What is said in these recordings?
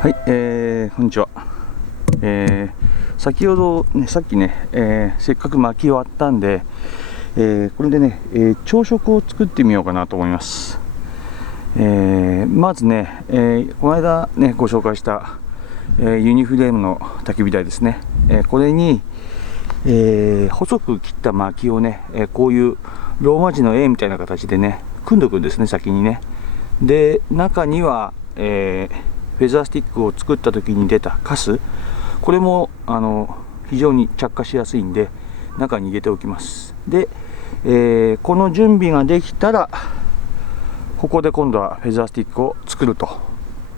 はい、こんにちは。先ほどね、さっきね、せっかく巻き終わったんで、これでね、朝食を作ってみようかなと思います。まずね、この間ね、ご紹介した、ユニフレームの焚き火台ですね。これに、細く切った薪をね、こういうローマ字の A みたいな形でね、組んでおくんですね、先にね。で、中には、フェザースティックを作った時に出たカス、これも非常に着火しやすいんで中に入れておきます。で、この準備ができたらここで今度はフェザースティックを作ると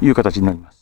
いう形になります。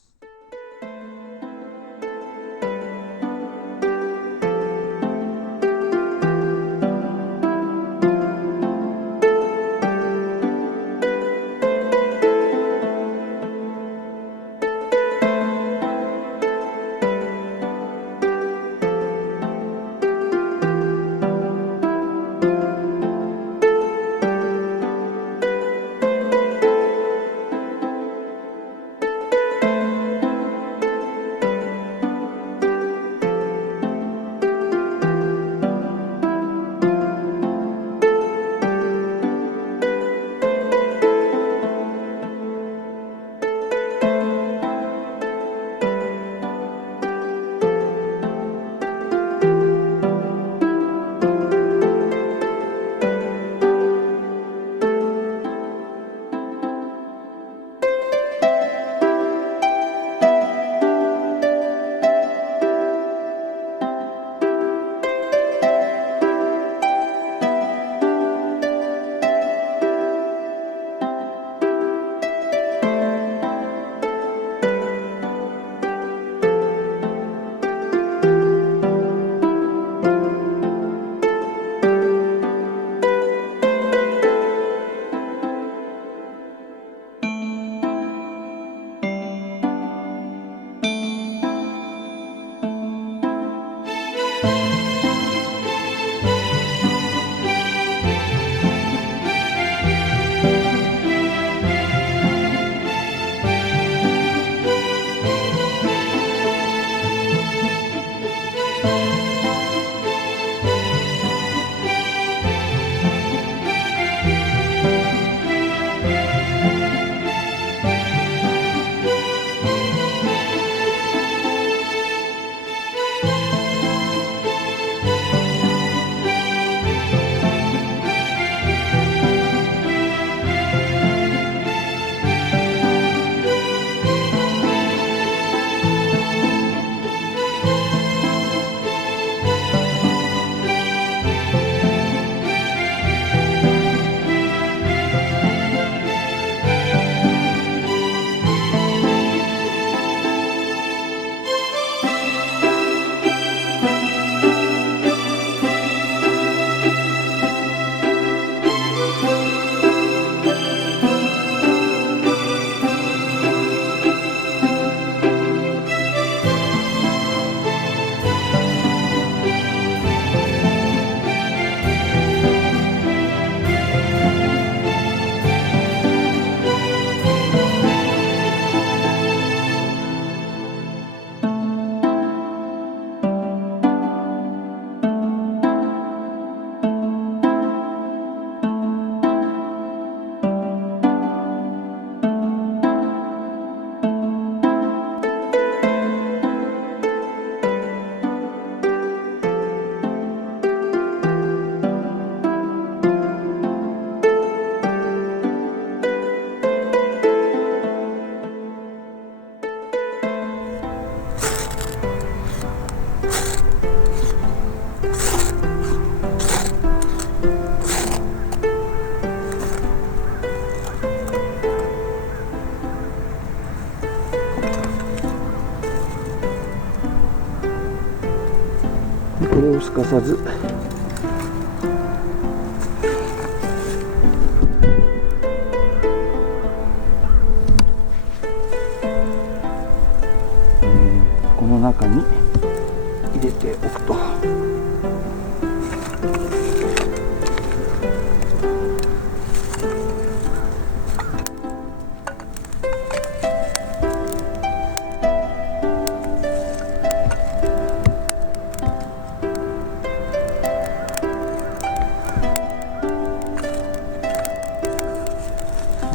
これをすかさずこの中に入れておくと。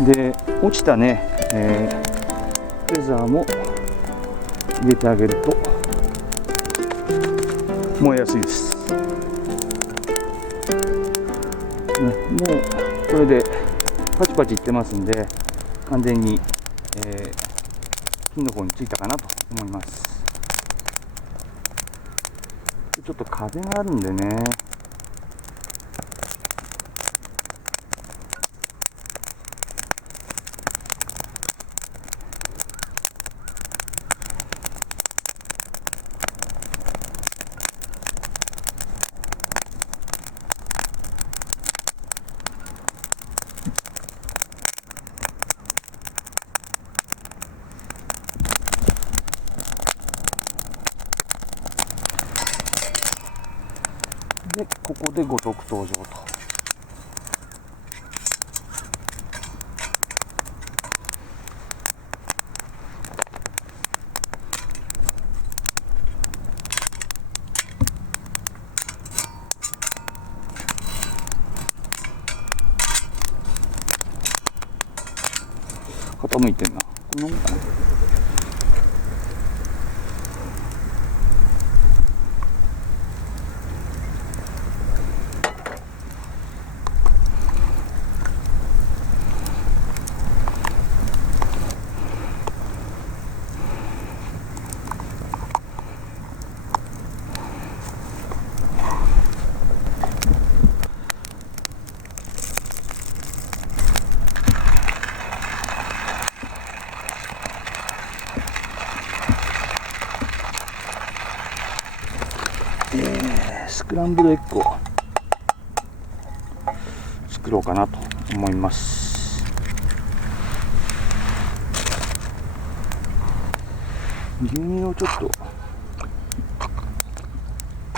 で落ちたね、フェザーも入れてあげると燃えやすいです、ね、もうこれでパチパチいってますんで完全に、火の方についたかなと思います。ちょっと風があるんでね、でここで五徳登場と。傾いてんな。こんなもんかな。スクランブルエッグを作ろうかなと思います。牛乳をちょっと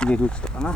入れるって言ったかな。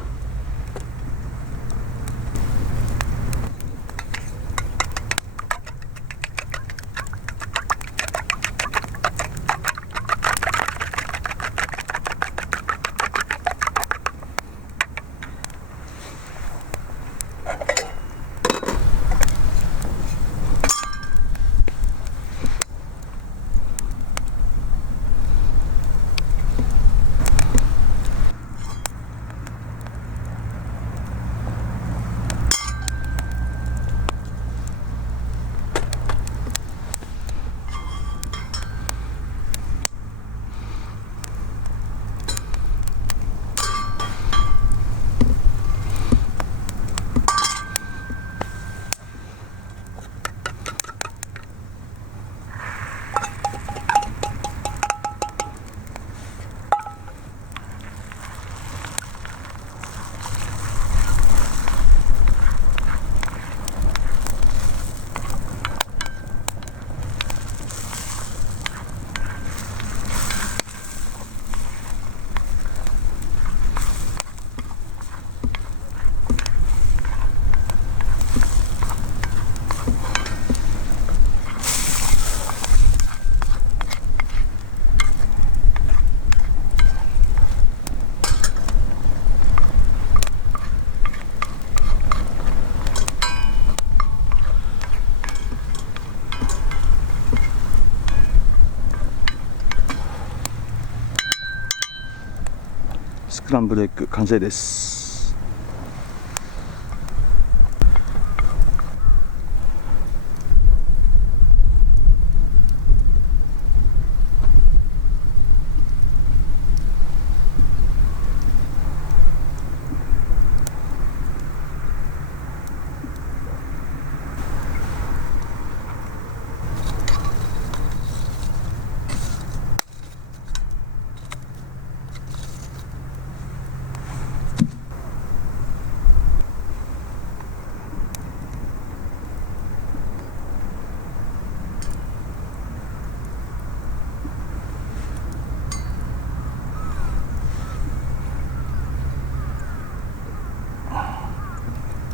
スクランブルエッグ完成です。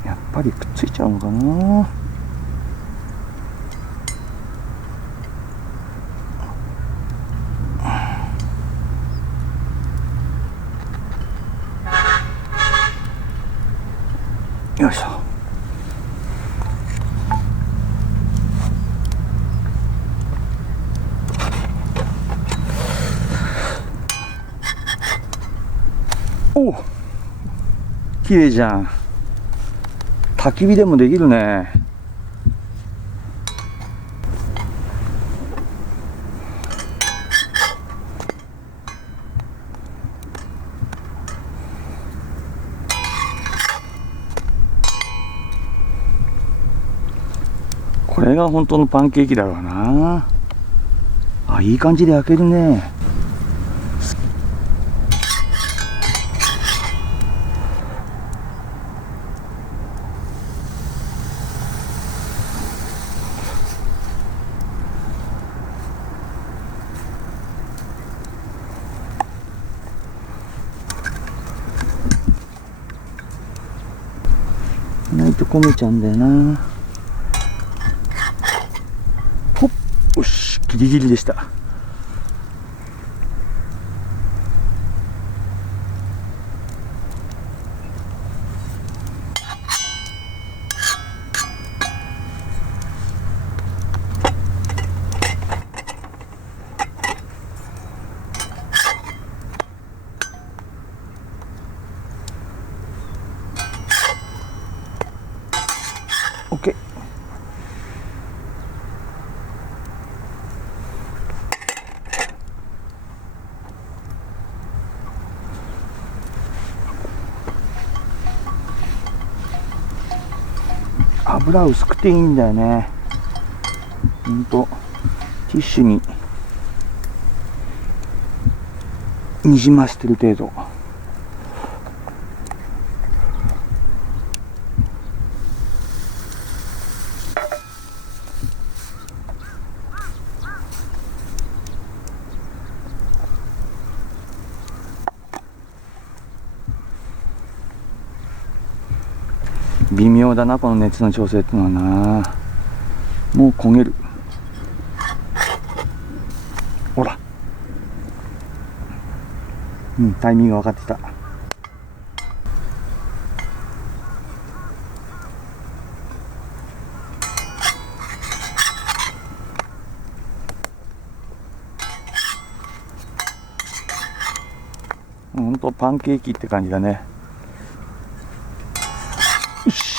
やっぱりくっついちゃうのかな。よいしょ。綺麗じゃん。焚き火でもできるね。これが本当のパンケーキだろうな。あ、いい感じで焼けるね。ないと焦げちゃうんだよな。ほっ、よし、ギリギリでした。オッケー。油薄くていいんだよね。ほんとティッシュににじませてる程度。微妙だな、この熱の調整ってのはな。もう焦げる。ほら、タイミング分かってた。ほんとパンケーキって感じだね。よし。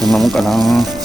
こんなもんかな。